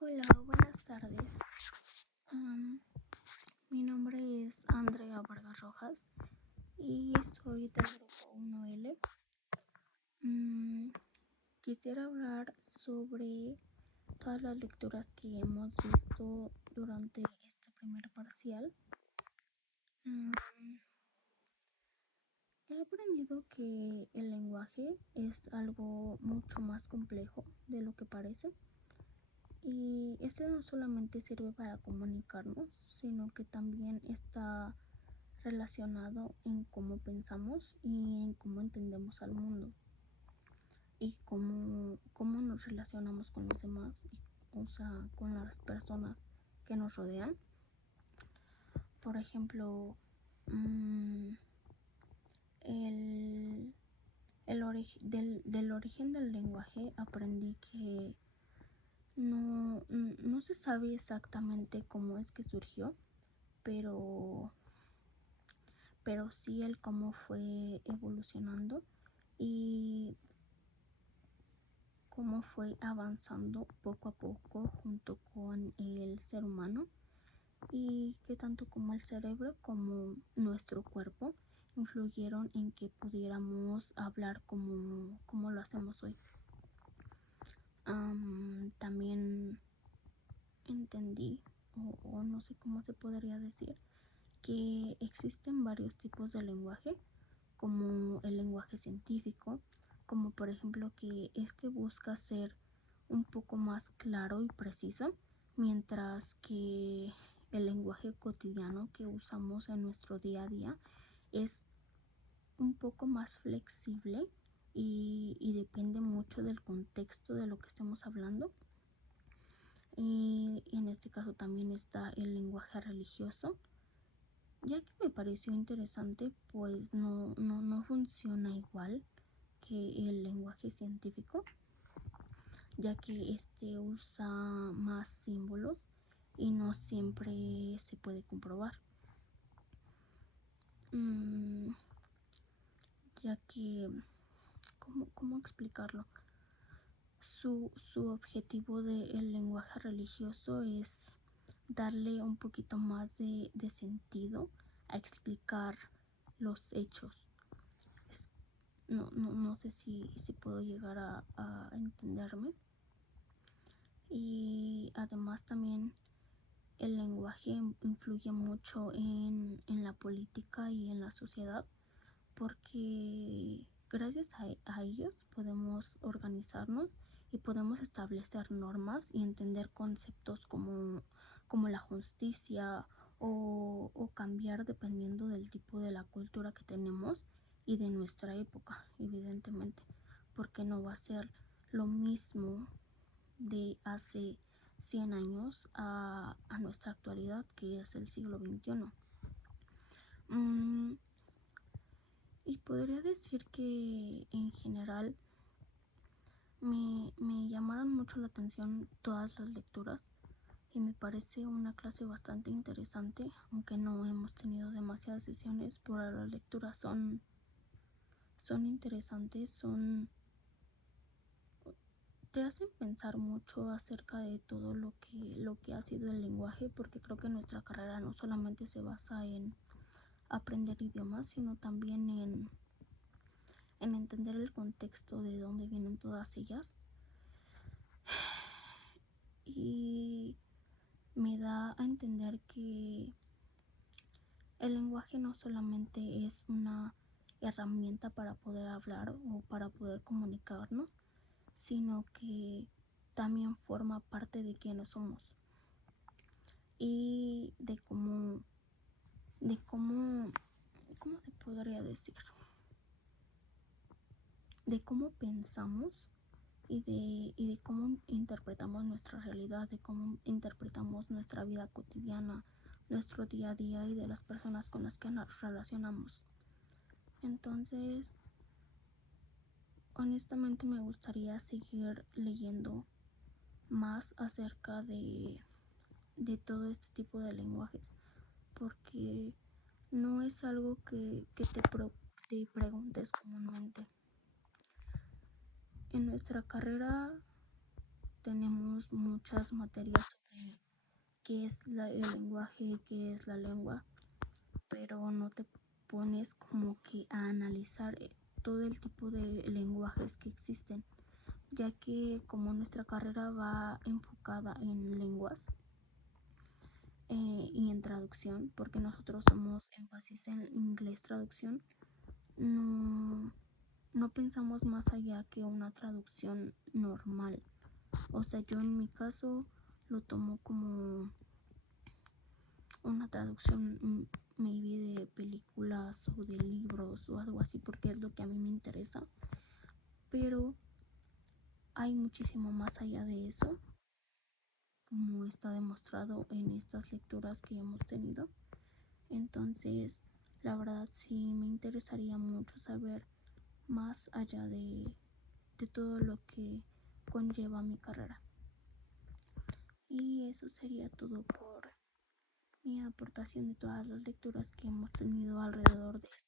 Hola, buenas tardes. Mi nombre es Andrea Vargas Rojas y soy del grupo 1L. Quisiera hablar sobre todas las lecturas que hemos visto durante este primer parcial. He aprendido que el lenguaje es algo mucho más complejo de lo que parece. Y este no solamente sirve para comunicarnos, sino que también está relacionado en cómo pensamos y en cómo entendemos al mundo y cómo nos relacionamos con los demás, o sea, con las personas que nos rodean. Por ejemplo, del origen del lenguaje aprendí que no se sabe exactamente cómo es que surgió, pero sí el cómo fue evolucionando y cómo fue avanzando poco a poco junto con el ser humano, y que tanto como el cerebro como nuestro cuerpo influyeron en que pudiéramos hablar como lo hacemos hoy. También entendí, o no sé cómo se podría decir, que existen varios tipos de lenguaje, como el lenguaje científico, como por ejemplo que este busca ser un poco más claro y preciso, mientras que el lenguaje cotidiano que usamos en nuestro día a día es un poco más flexible y depende mucho del contexto de lo que estemos hablando. Y en este caso también está el lenguaje religioso, ya que me pareció interesante, pues no funciona igual que el lenguaje científico, ya que este usa más símbolos y no siempre se puede comprobar. Ya que, ¿cómo explicarlo? Su objetivo del lenguaje religioso es darle un poquito más de sentido a explicar los hechos. No sé si puedo llegar a entenderme. Y además también el lenguaje influye mucho en la política y en la sociedad, porque gracias a ellos podemos organizarnos y podemos establecer normas y entender conceptos como la justicia, o cambiar dependiendo del tipo de la cultura que tenemos y de nuestra época, evidentemente, porque no va a ser lo mismo de hace 100 años a nuestra actualidad, que es el siglo XXI. Y podría decir que en general me llamaron mucho la atención todas las lecturas, y me parece una clase bastante interesante, aunque no hemos tenido demasiadas sesiones, pero las lecturas son interesantes, te hacen pensar mucho acerca de todo lo que ha sido el lenguaje, porque creo que nuestra carrera no solamente se basa en aprender idiomas, sino también en entender el contexto de dónde vienen todas ellas. Y me da a entender que el lenguaje no solamente es una herramienta para poder hablar o para poder comunicarnos, sino que también forma parte de quienes somos y de cómo ¿cómo se podría decir? De cómo pensamos y de cómo interpretamos nuestra realidad, de cómo interpretamos nuestra vida cotidiana, nuestro día a día y de las personas con las que nos relacionamos. Entonces, honestamente me gustaría seguir leyendo más acerca de todo este tipo de lenguajes, porque no es algo que te preguntes comúnmente. En nuestra carrera tenemos muchas materias sobre qué es el lenguaje, qué es la lengua, pero no te pones como que a analizar todo el tipo de lenguajes que existen, ya que como nuestra carrera va enfocada en lenguas y en traducción, porque nosotros somos énfasis en inglés traducción, no, no pensamos más allá que una traducción normal. O sea, yo en mi caso lo tomo como una traducción maybe de películas o de libros o algo así, porque es lo que a mí me interesa, pero hay muchísimo más allá de eso, como está demostrado en estas lecturas que hemos tenido. Entonces, la verdad sí me interesaría mucho saber más allá de todo lo que conlleva mi carrera. Y eso sería todo por mi aportación de todas las lecturas que hemos tenido alrededor de esto.